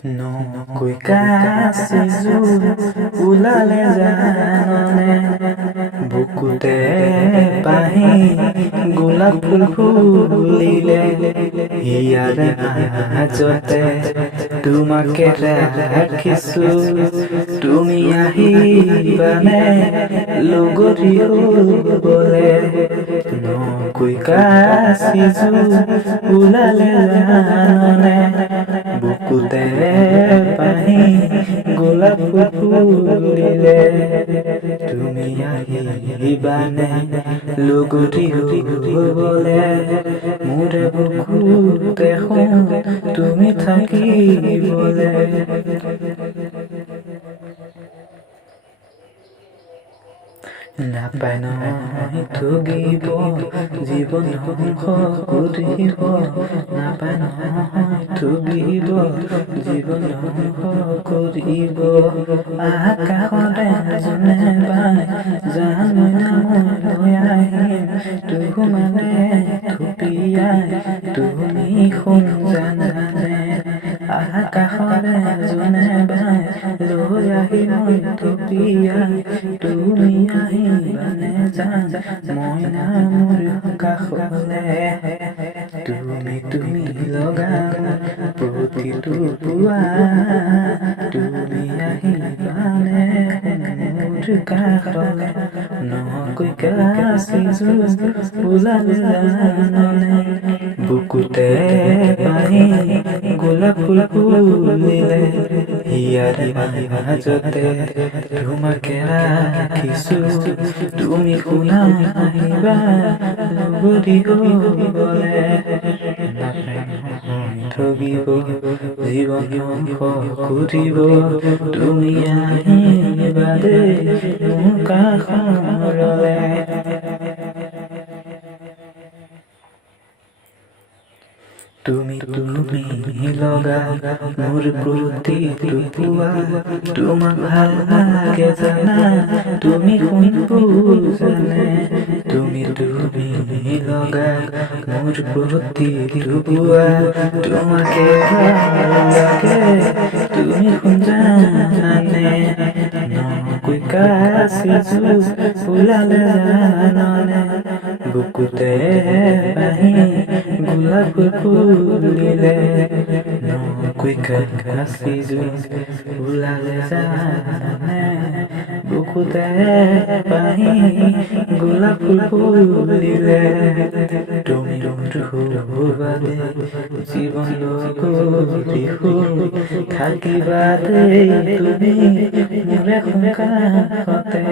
নকৈ কাছি জোৰ ওলালে জাননে, বুকুতে পাহি গোলাপ ফুল ফুলিলে, হিয়াৰে মাজতে তোমাকে ৰাখিছো, তুমি আহিবানে লগৰী হ'বলে। নকৈ কাছি জোৰ ওলালে জাননে, বুকুতে পাহি গোলাপ ফুলিলে, তুমি আহিবানে লগৰী হ'বলে। মোৰে বুকুতে তুমি থাকিবলে। নাপায় নহয় ঠগিব, জীৱন ধ্বংস কৰিব। নাপায় নহয় ঠগিব, জীৱন ধ্বংস কৰিব। আকাশতে যোনে বাই জানৈ নামলৈ আহিম, তোমালে থপিয়াই তুমি সোণ জানানে। আকাশৰে যোনে বাই লৈ আহিম থপিয়াই, তুমি আহিবানে জান মইনা মোৰ কাষলে। তুমি লগা প্ৰতিটো পুৱা, তুমি আহিবানে মোৰ কাষলে। নকৈ কাছি জোৰ ওলালে জাননে, বুকুতে পাহি গোলাপ ফুল ফুলিলে, হিয়াৰে মাজতে তোমাকে ৰাখিছো, তুমি শুনা আহিবা লগৰী হ'বলে। ঠগিব, জীৱন ধ্বংস কৰিব, তুমি আহিবা দেই মোৰ কাষলে। তুমি লগা মোৰ প্ৰতিটো পুৱা, তোমাক ভাল লাগে জানা তুমি সোণ বুজানে। তুমি লগা মোৰ প্ৰতিটো পুৱা, তোমাকে ভাল লাগে তুমি সোণ জানানে। নকৈ কাছি জোৰ ওলালে জাননে, বুকুতে পাহি গোলাপ ফুলিলে, নকৈ কাছি জোৰ ওলালে জাননে, বুকুতে পাহি গোলাপ ফুলিলে, তুমি হ'বানে জীৱন লগৰী হৈ থাকিবা দেই তুমি মোৰে কাষতে।